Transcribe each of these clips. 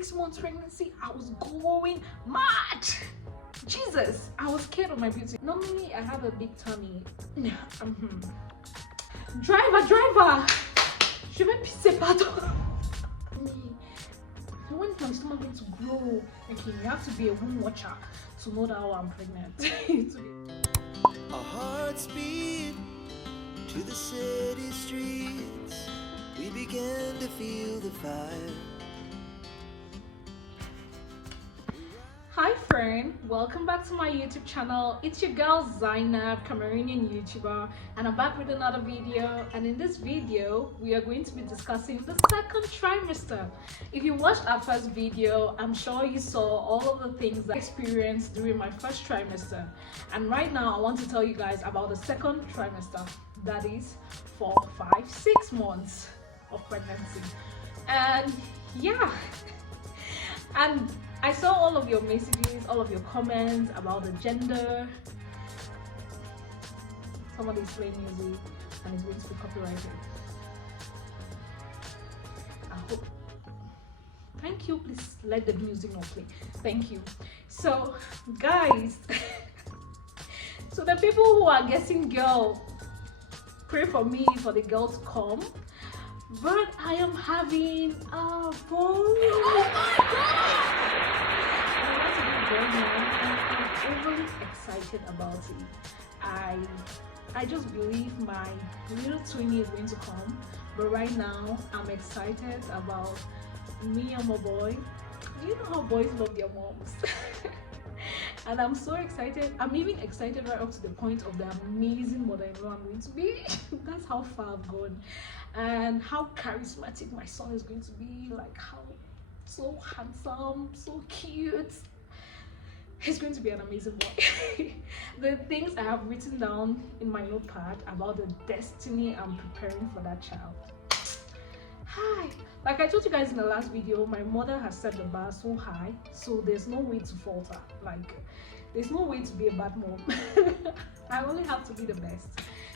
6 months pregnancy, I was going mad. Jesus, I was scared of my beauty. Normally, I have a big tummy. Driver! Je vais pisser partout. When is my stomach going to grow? Okay, you have to be a womb watcher to know that I'm pregnant. Our hearts beat to the city streets. We began to feel the fire. Hi friend, welcome back to my YouTube channel. It's your girl Zainab, Cameroonian YouTuber, and I'm back with another video. And in this video, we are going to be discussing the second trimester. If you watched our first video, I'm sure you saw all of the things that I experienced during my first trimester. And right now, I want to tell you guys about the second trimester. That is 4, 5, 6 months of pregnancy. And yeah, and I saw all of your messages, all of your comments about the gender. Somebody's playing music and it's going to be copyrighted. I hope. Thank you. Please let the music not play. Thank you. So, guys, so the people who are guessing girl, pray for me for the girl to come. But I am having a boy. Oh my god! I'm overly excited about it. I just believe my little twinnie is going to come, but right now I'm excited about me and my boy. You know how boys love their moms. And I'm so excited. I'm even excited right up to the point of the amazing mother-in-law I'm going to be. That's how far I've gone. And how charismatic my son is going to be. Like how so handsome, so cute. He's going to be an amazing boy. The things I have written down in my notepad about the destiny I'm preparing for that child. Hi, like I told you guys in the last video, my mother has set the bar so high, so there's no way to falter. Like there's no way to be a bad mom. I only have to be the best.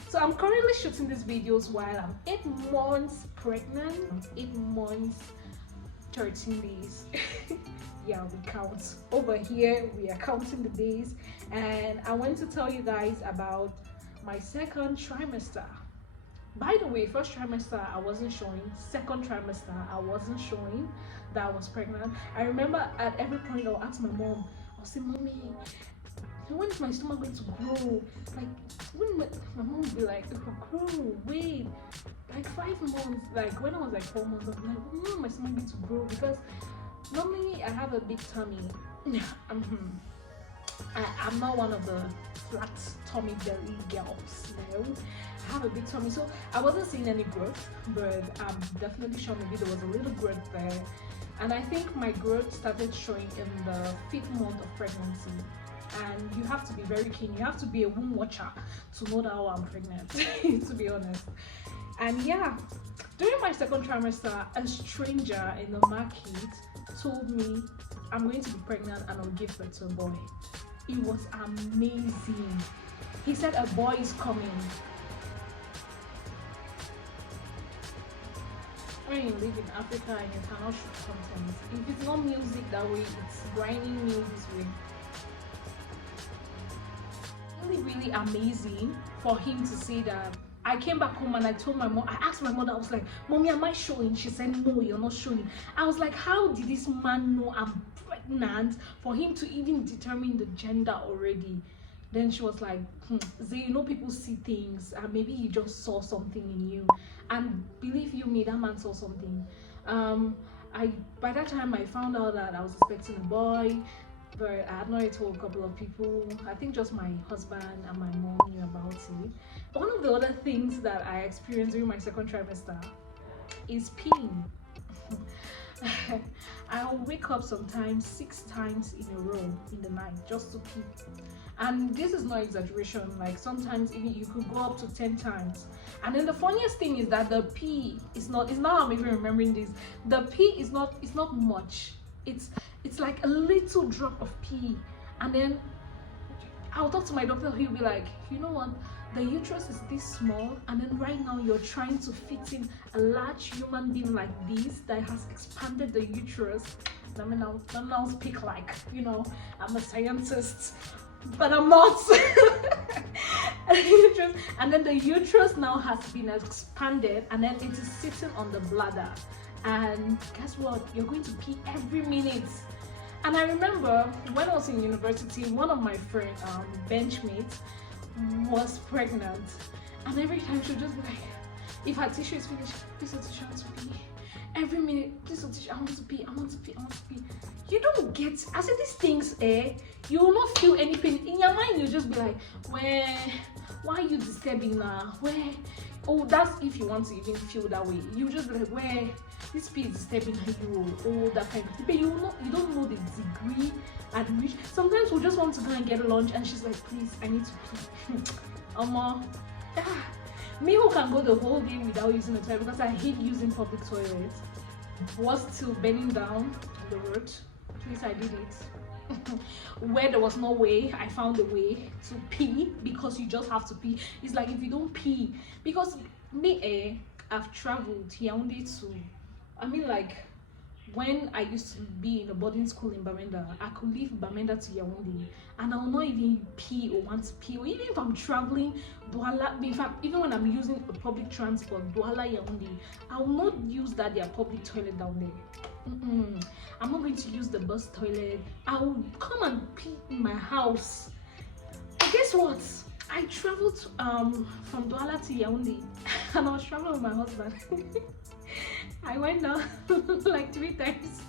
So I'm currently shooting these videos while I'm 8 months pregnant. 8 months 13 days. Yeah, we count over here. We are counting the days, and I want to tell you guys about my second trimester. By the way, first trimester I wasn't showing. Second trimester I wasn't showing that I was pregnant. I remember at every point I'll ask my mom, I'll say, "Mommy, when is my stomach going to grow?" Like when my mom would be like, "Oh, grow, wait, like 5 months." Like when I was like 4 months, I'm like, "When my stomach going to grow?" Because normally I have a big tummy. I'm not one of the flat tummy belly girls, no. I have a big tummy, so I wasn't seeing any growth, but I'm definitely sure maybe there was a little growth there. And I think my growth started showing in the 5th month of pregnancy. And you have to be very keen. You have to be a womb watcher to know that I'm pregnant, to be honest. And yeah, during my second trimester, a stranger in the market told me I'm going to be pregnant and I'll give birth to a boy. It was amazing. He said a boy is coming. When you live in Africa and you cannot shoot content, if it's not music that way, it's grinding me this way. Really amazing for him to say that. I came back home and I told my mom, I asked my mother, I was like, "Mommy, am I showing?" She said, "No, you're not showing." I was like, how did this man know I'm pregnant for him to even determine the gender already? Then she was like, Zay, you know, people see things and maybe he just saw something in you. And believe you me, that man saw something. By that time I found out that I was expecting a boy, but I had not told a couple of people. I think just my husband and my mom knew about it. One of the other things that I experienced during my second trimester is peeing. I'll wake up sometimes 6 times in a row in the night just to pee. And this is no exaggeration, like sometimes even you could go up to 10 times. And then the funniest thing is that the pee is not, it's now I'm even remembering this, the pee is not much. It's like a little drop of pee. And then I'll talk to my doctor, he'll be like, "You know what, the uterus is this small, and then right now you're trying to fit in a large human being like this that has expanded the uterus. I mean, I'll speak like, you know, I'm a scientist, but I'm not. And then the uterus now has been expanded, and then it is sitting on the bladder. And guess what? You're going to pee every minute. And I remember when I was in university, one of my friend, benchmates, was pregnant, and every time she would just be like, if her tissue is finished, please tissue, I want to pee. Every minute, please tissue, I want to pee, I want to pee, I want to pee. You don't get, I said these things, you will not feel any pain. In your mind, you'll just be like, why are you disturbing now? Oh, that's if you want to even feel that way. You just be like, this pee is disturbing you, oh, that kind of thing. But you don't know the degree at which. Sometimes we just want to go and get lunch, and she's like, please, I need to pee. Me who can go the whole day without using the toilet, because I hate using public toilets, was still bending down the road. Please, I did it. Where there was no way, I found a way to pee, because you just have to pee. It's like if you don't pee, because me, I've traveled Yaoundé to, I mean, like when I used to be in a boarding school in Bamenda, I could leave Bamenda to Yaoundé, and I will not even pee or want to pee. Or even if I'm traveling Douala, in fact, even when I'm using a public transport, Douala, Yaoundé, I will not use that their public toilet down there. I'm not going to use the bus toilet. I will come and pee in my house. But guess what? I traveled from Douala to Yaoundé, and I was traveling with my husband. I went down like 3 times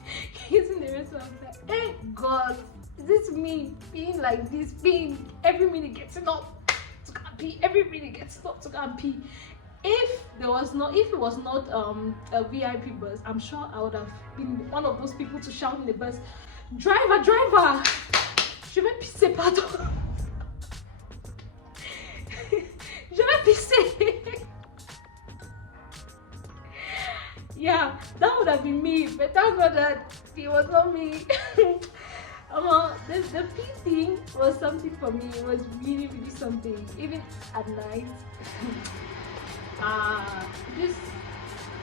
using the restroom. I was like, hey God, is this me being like this, being every minute getting up to go and pee, every minute getting up to go and pee? If it was not a VIP bus, I'm sure I would have been one of those people to shout in the bus, driver, je vais pisser, pardon. Je vais pisser. Yeah, that would have been me, but thank God that it was not me. The pee thing was something for me. It was really, really something. Even at night.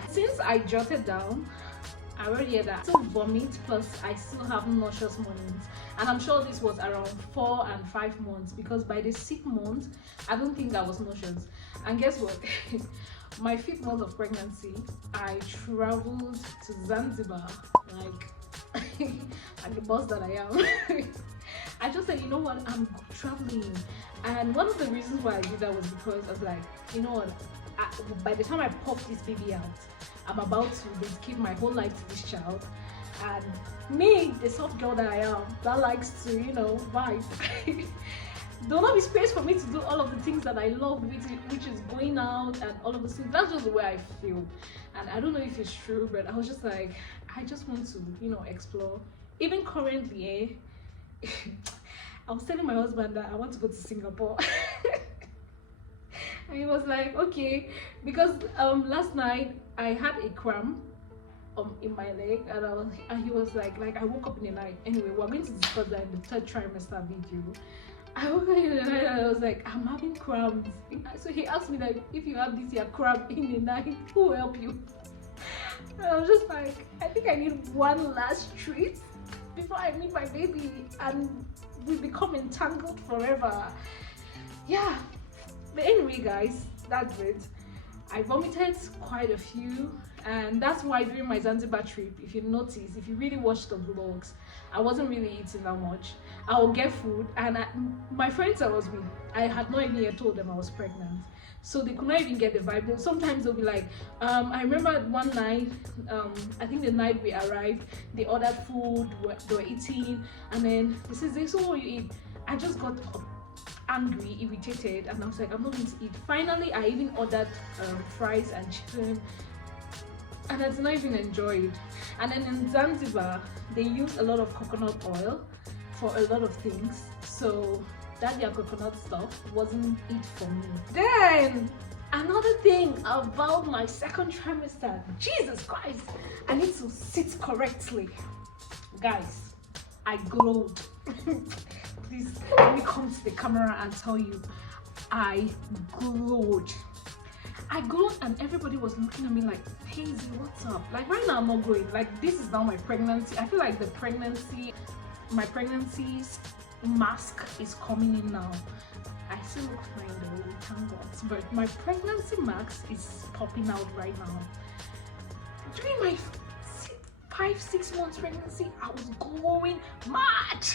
Since I jotted down, I already had that. I still vomit, plus I still have nauseous mornings. And I'm sure this was around 4 and 5 months, because by the 6th month, I don't think I was nauseous. And guess what? My 5th month of pregnancy, I traveled to Zanzibar, like the boss that I am. I just said, you know what, I'm traveling. And one of the reasons why I did that was because I was like, you know what, by the time I pop this baby out, I'm about to dedicate my whole life to this child. And me, the soft girl that I am, that likes to, you know, vibe. There will not be space for me to do all of the things that I love, which is going out and all of the things. That's just the way I feel. And I don't know if it's true, but I was just like, I just want to, you know, explore. Even currently, I was telling my husband that I want to go to Singapore. And he was like, okay, because last night I had a cramp in my leg, and he was like I woke up in the night. Anyway, we're going to discuss that in the 3rd trimester video. I woke up in the night and I was like, I'm having cramps. So he asked me that if you have this here cramp in the night, who will help you? And I was just like, I think I need one last treat before I meet my baby and we become entangled forever. Yeah. But anyway, guys, that's it. I vomited quite a few, and that's why during my Zanzibar trip, if you notice, if you really watch the vlogs, I wasn't really eating that much. I would get food, and my friends that was with, I had not even yet told them I was pregnant, so they could not even get the vibe. Sometimes they'll be like, I remember one night, I think the night we arrived, they ordered food, they were eating, and then they said, so what you eat? I just got angry, irritated, and I was like, I'm not going to eat. Finally, I even ordered fries and chicken, and I did not even enjoy it. And then in Zanzibar, they use a lot of coconut oil for a lot of things, so that their coconut stuff wasn't it for me. Then another thing about my 2nd trimester, Jesus Christ, I need to sit correctly. Guys, I glowed. Please let me come to the camera and tell you, I glowed. And everybody was looking at me like, Heyyyy, what's up? Like right now I'm not glowing. Like this is now my pregnancy. I feel like my pregnancy's mask is coming in now. I still look fine though, thank God. But my pregnancy mask is popping out right now. During my 5-6 months pregnancy, I was going mad.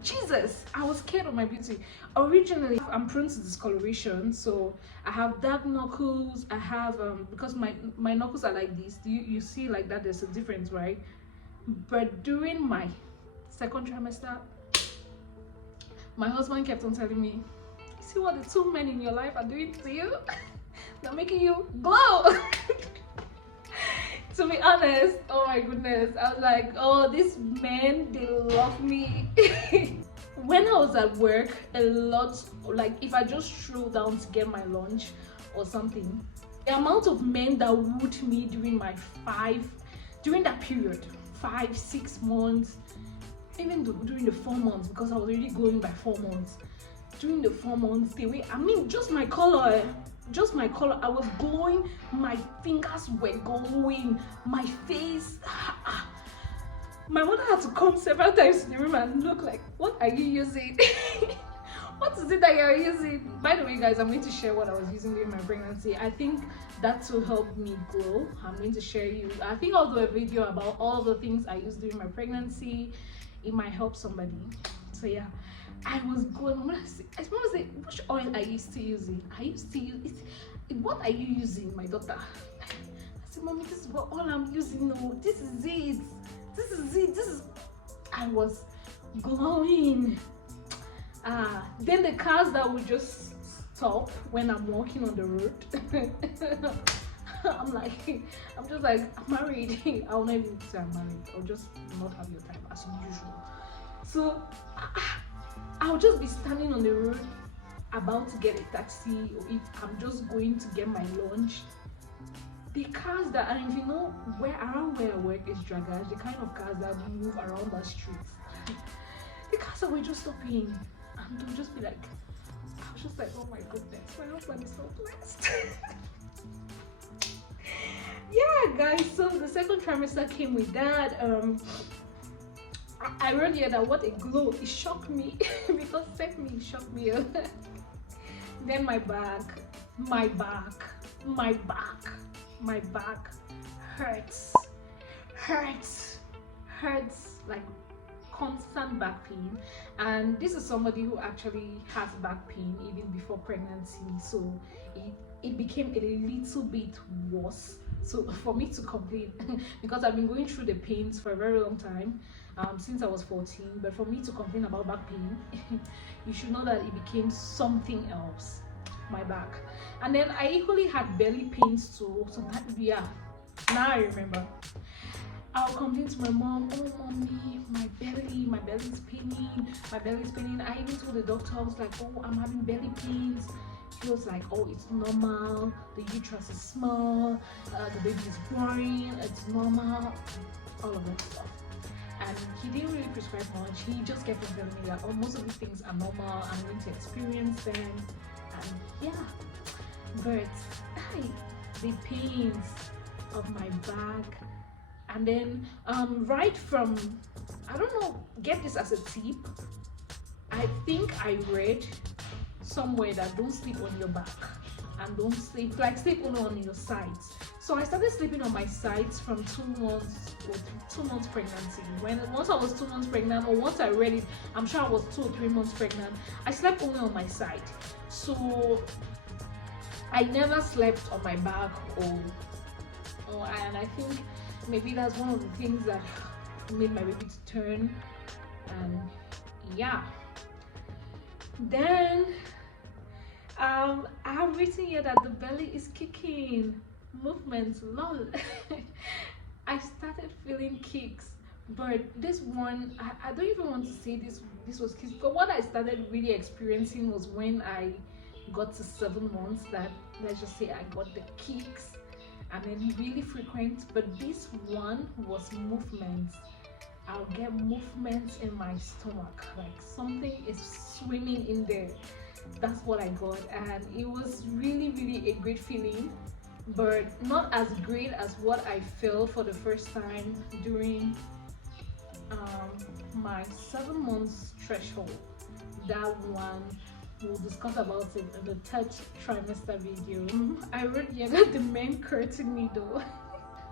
Jesus, I was scared of my beauty. Originally, I'm prone to discoloration, so I have dark knuckles. I have because my knuckles are like this. You see like that? There's a difference, right? But during my second trimester, my husband kept on telling me, "See what the 2 men in your life are doing to you? They're making you glow." To be honest, oh my goodness, I was like, oh, these men, they love me. When I was at work, a lot, like if I just stroll down to get my lunch or something, the amount of men that wooed me during that period, 5-6 months, even during the 4 months, because I was already glowing by 4 months. During the 4 months, just my color, I was glowing, my fingers were glowing, my face. My mother had to come several times to the room and look like, what are you using? What is it that you're using? By the way, guys, I'm going to share what I was using during my pregnancy. I think that will help me glow. I'm going to share you. I think I'll do a video about all the things I used during my pregnancy. It might help somebody. So yeah, I was glowing. When I say, which oil are you still using? I used to use it. What are you using, my daughter? I said, Mommy, this is what all I'm using. No, this is it. I was glowing. Then the cars that would just stop when I'm walking on the road. I'm just like, I'm married. I'll not even say I'm married. I'll just not have your time as usual. So I'll just be standing on the road about to get a taxi, or if I'm just going to get my lunch. The cars that, and if you know around where I work is draggers, the kind of cars that move around the streets. The cars that were just stopping, and they'll just be like, I was just like, oh my goodness, my husband is so blessed. Yeah, guys, so the second trimester came with that. I wrote here that what a glow, it shocked me because it shocked me. Then my back hurts like constant back pain. And this is somebody who actually has back pain even before pregnancy, so it became a little bit worse. So for me to complain, because I've been going through the pains for a very long time, since I was 14, but for me to complain about back pain, you should know that it became something else, my back. And then I equally had belly pains too. So that, yeah, now I remember. I'll complain to my mom, oh mommy, my belly's paining. I even told the doctor, I was like, oh, I'm having belly pains. He was like, oh, it's normal, the uterus is small, the baby is growing, it's normal, all of that stuff. And he didn't really prescribe much. He just kept on telling me that, oh, most of these things are normal, I'm going to experience them. And yeah, but the pains of my back. And then right from, I don't know, get this as a tip, I think I read somewhere that don't sleep on your back and don't sleep only on your sides. So I started sleeping on my sides from 2 months or 2 months pregnancy. Once I was 2 months pregnant, or once I read it, I'm sure I was 2 or 3 months pregnant, I slept only on my side. So I never slept on my back, and I think maybe that's one of the things that made my baby to turn. And yeah, then I have written here that the belly is kicking, movements, lol. I started feeling kicks, but this one, I don't even want to say this was kicks, but what I started really experiencing was when I got to 7 months, that let's just say I got the kicks, and then really frequent. But this one was movements. I'll get movements in my stomach, like something is swimming in there. that's what I got, and it was really a great feeling, but not as great as what I felt for the first time during my 7 months threshold. That one, we'll discuss about it in the third trimester video. I wrote younger the men curtain me though.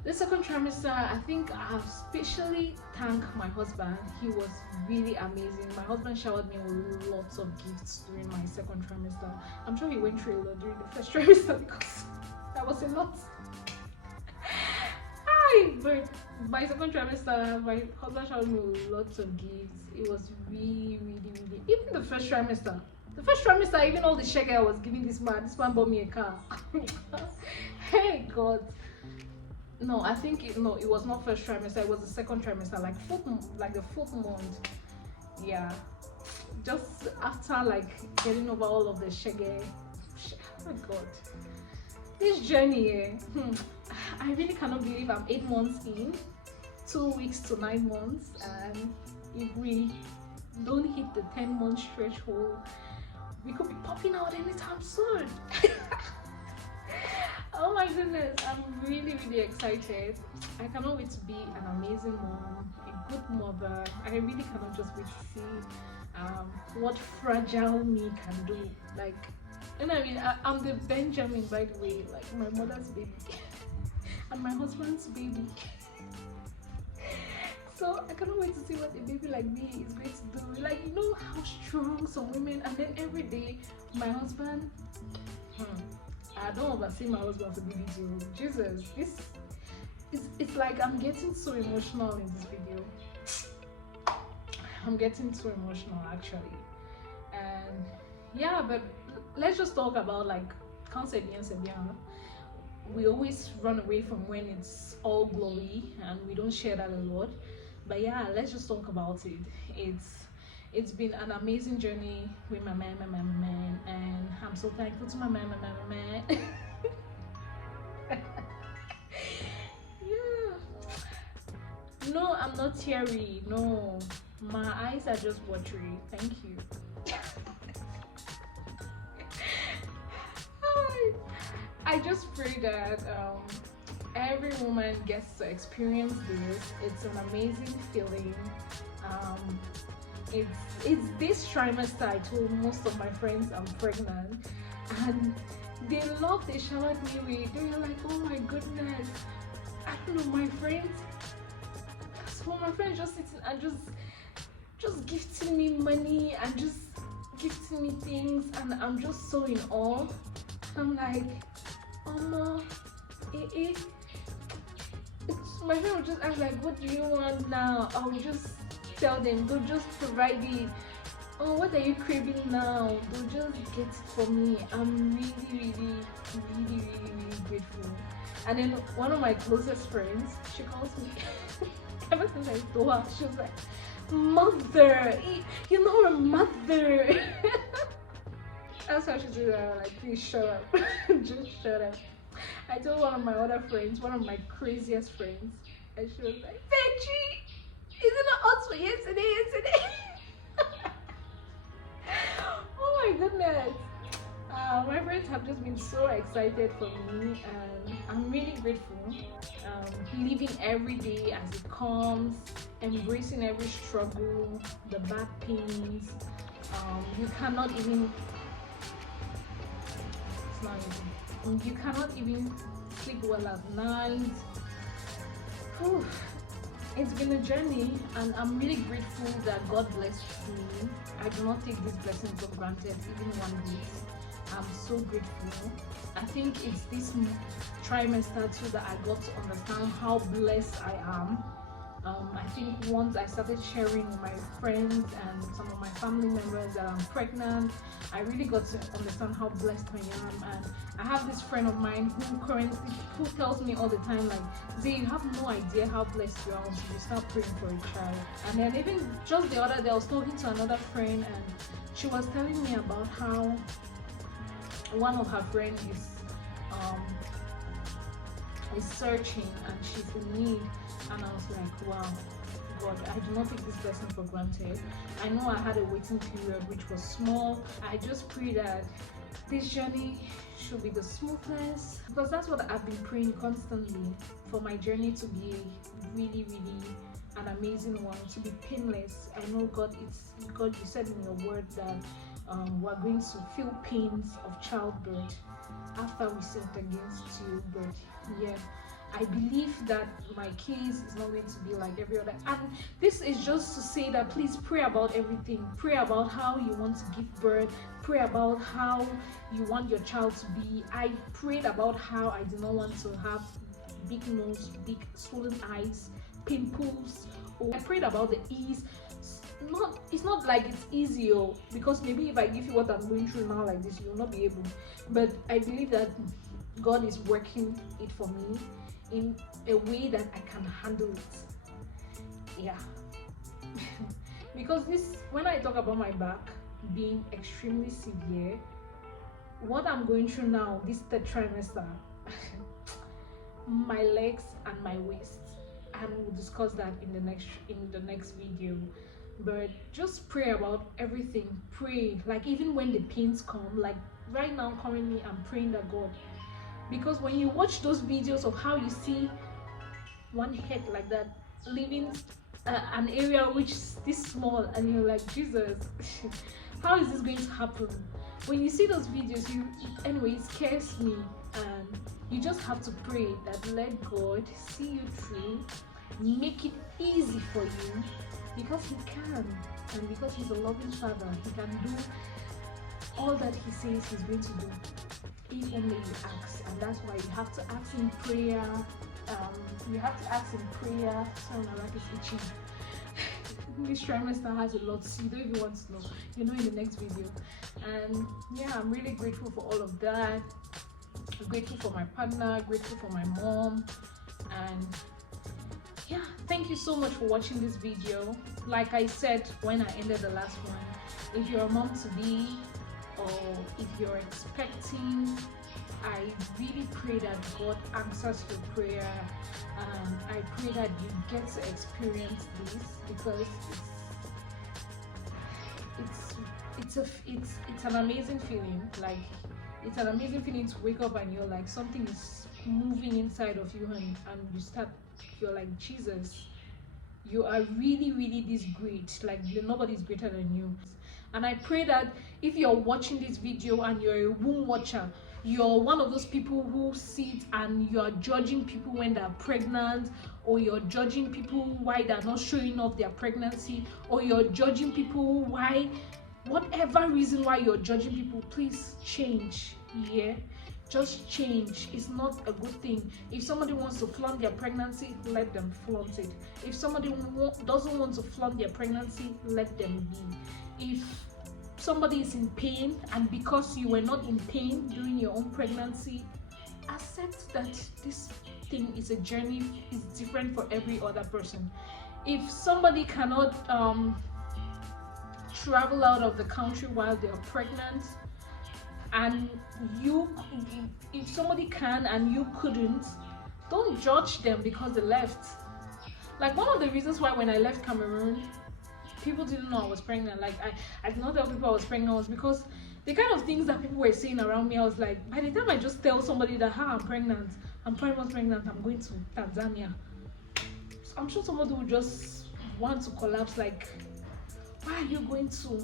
The second trimester, I think I have specially thanked my husband. He was really amazing. My husband showered me with lots of gifts during my second trimester. I'm sure he went through a lot during the first trimester because that was a lot. But my second trimester, my husband showered me with lots of gifts. It was really even the first trimester. The first trimester, even all the shaggy I was giving this man bought me a car. Hey God. No, I think it was not first trimester, it was the second trimester, like the fourth month. Yeah, just after like getting over all of the shaggy. Oh my God, this journey, I really cannot believe I'm 8 months in, 2 weeks to 9 months, and if we don't hit the 10 month threshold, we could be popping out anytime soon. Oh my goodness, I'm really excited. I cannot wait to be an amazing mom, a good mother. I really cannot just wait to see what fragile me can do. Like, and I mean, I'm the Benjamin, by the way, like my mother's baby and my husband's baby. So I cannot wait to see what a baby like me is going to do. Like, you know how strong some women, and then every day my husband, I don't oversee my husband for baby too. Jesus, it's like I'm getting so emotional in this video. I'm getting so emotional actually. And yeah, but let's just talk about like quand c'est bien, c'est bien. We always run away from when it's all glory and we don't share that a lot. But yeah, let's just talk about it. It's been an amazing journey with my man, and I'm so thankful to my man. Yeah. No, I'm not teary. No, my eyes are just watery. Thank you. I just pray that every woman gets to experience this. It's an amazing feeling. It's this trimester I told most of my friends I'm pregnant, and they showered me with. They were like, oh my goodness. I don't know, my friends. Some of my friends just sitting and just gifting me money and just gifting me things, and I'm just so in awe. I'm like, oh no, my friend would just ask like, what do you want now? I would just tell them, they'll just provide it. Oh, what are you craving now? They'll just get it for me. I'm really grateful. And then one of my closest friends, she calls me ever since I told her, she was like, mother, you're not a mother. That's how she said that. Like, please shut up. Just shut up. I told one of my other friends, one of my craziest friends, and she was like, Benji, isn't it us for yesterday? Oh my goodness. My friends have just been so excited for me, and I'm really grateful. Living every day as it comes, embracing every struggle, the back pains. You cannot even sleep well at night. Whew. It's been a journey, and I'm really grateful that God blessed me. I do not take these blessings for granted, even one bit. I'm so grateful. I think it's this trimester too that I got to understand how blessed I am. I think once I started sharing with my friends and some of my family members that I'm pregnant, I really got to understand how blessed I am. And I have this friend of mine who tells me all the time, like, Zay, you have no idea how blessed you are until you start praying for a child. And then even just the other day, I was talking to another friend, and she was telling me about how one of her friends is searching and she's in need. And I was like, wow, God. I do not take this blessing for granted. I know I had a waiting period which was small. I just pray that this journey should be the smoothest, because that's what I've been praying constantly, for my journey to be really an amazing one, to be painless. I know God, you said in your word that we're going to feel pains of childbirth after we sinned against you, but yeah, I believe that my case is not going to be like every other. And this is just to say that please pray about everything. Pray about how you want to give birth. Pray about how you want your child to be. I prayed about how I did not want to have big nose, big swollen eyes, pimples. I prayed about the ease. It's not like it's easy, because maybe if I give you what I'm going through now like this, you will not be able. But I believe that God is working it for me in a way that I can handle it. Yeah. Because when I talk about my back being extremely severe, what I'm going through now, this third trimester, my legs and my waist, and we'll discuss that in the next video. But just pray about everything. Pray, like even when the pains come, like right now currently I'm praying that God, because when you watch those videos of how you see one head like that leaving an area which is this small, and you're like, Jesus, how is this going to happen? When you see those videos, anyway, it scares me, and you just have to pray that let God see you through, make it easy for you, because He can, and because He's a loving Father. He can do all that He says He's going to do if only you ask. And that's why you have to ask in prayer. Sorry, my back is itching. This trimester has a lot, so you don't even want to know. You know in the next video. And yeah, I'm really grateful for all of that. I'm grateful for my partner, grateful for my mom, and yeah, thank you so much for watching this video. Like I said when I ended the last one, if you're a mom to be, or if you're expecting, I really pray that God answers your prayer, and I pray that you get to experience this, because it's an amazing feeling. Like, it's an amazing feeling to wake up and you're like, something is moving inside of you, and you're like, Jesus, you are really this great. Like, nobody's greater than you. And I pray that if you're watching this video and you're a womb watcher, you're one of those people who sit and you're judging people when they're pregnant, or you're judging people why they're not showing off their pregnancy, or you're judging people why, whatever reason why you're judging people, please change. Yeah, just change. It's not a good thing. If somebody wants to flaunt their pregnancy, let them flaunt it. If somebody doesn't want to flaunt their pregnancy, let them be. If somebody is in pain, and because you were not in pain during your own pregnancy, accept that this thing is a journey, is different for every other person. If somebody cannot travel out of the country while they're pregnant, and if somebody can and you couldn't, don't judge them because they left. Like, one of the reasons why when I left Cameroon, people didn't know I was pregnant. Like, I did not tell people I was pregnant, was because the kind of things that people were saying around me, I was like, by the time I just tell somebody that, I'm pregnant, I'm 5 months pregnant, I'm going to Tanzania, I'm sure somebody would just want to collapse. Like, why are you going to,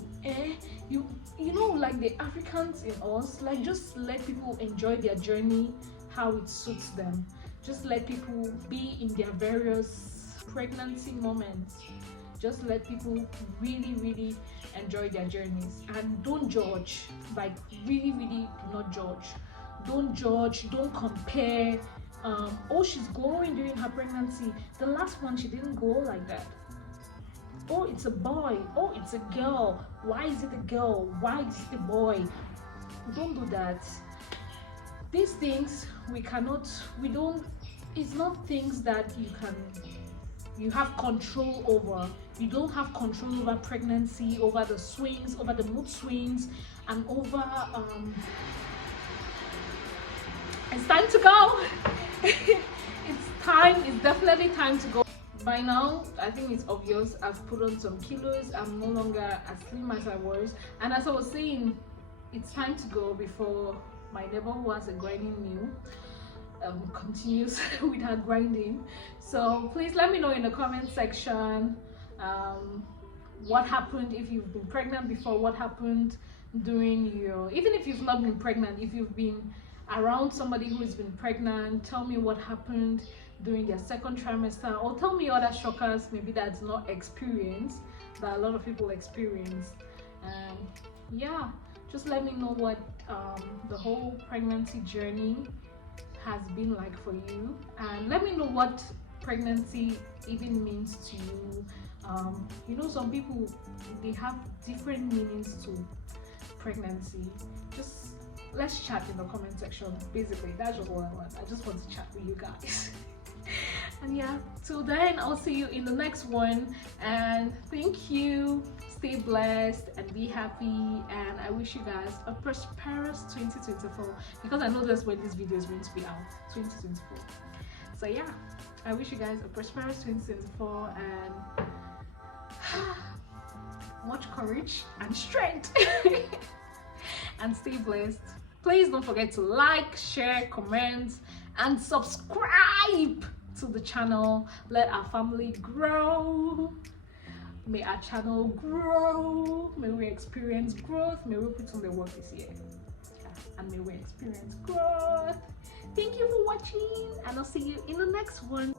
you know, like the Africans in us, like, just let people enjoy their journey how it suits them. Just let people be in their various pregnancy moments. Just let people really enjoy their journeys, and don't judge. Like, really do not judge. Don't judge, don't compare. Oh, she's glowing during her pregnancy, the last one she didn't glow like that. Oh, it's a boy. Oh, it's a girl. Why is it a girl? Why is it a boy? Don't do that. These things it's not things that you have control over. You don't have control over pregnancy, over the swings, over the mood swings, and over it's time to go. It's definitely time to go. by now I think it's obvious I've put on some kilos. I'm no longer as slim as I was, and as I was saying, it's time to go before my neighbor who has a grinding mill continues with her grinding. So please let me know in the comment section what happened. If you've been pregnant before, what happened during your, even if you've not been pregnant, if you've been around somebody who has been pregnant, tell me what happened during their second trimester, or tell me other shockers maybe that's not experienced that a lot of people experience. Yeah, just let me know what the whole pregnancy journey has been like for you, and let me know what pregnancy even means to you. You know, some people, they have different meanings to pregnancy. Just let's chat in the comment section. Basically, that's just what I want. I just want to chat with you guys. And yeah, till then, I'll see you in the next one, and thank you. Stay blessed and be happy, and I wish you guys a prosperous 2024, because I know that's when this video is going to be out, 2024. So yeah, I wish you guys a prosperous 2024 and much courage and strength. And stay blessed. Please don't forget to like, share, comment, and subscribe to the channel. Let our family grow. May our channel grow. May we experience growth. May we put on the work this year. And may we experience growth. Thank you for watching, and I'll see you in the next one.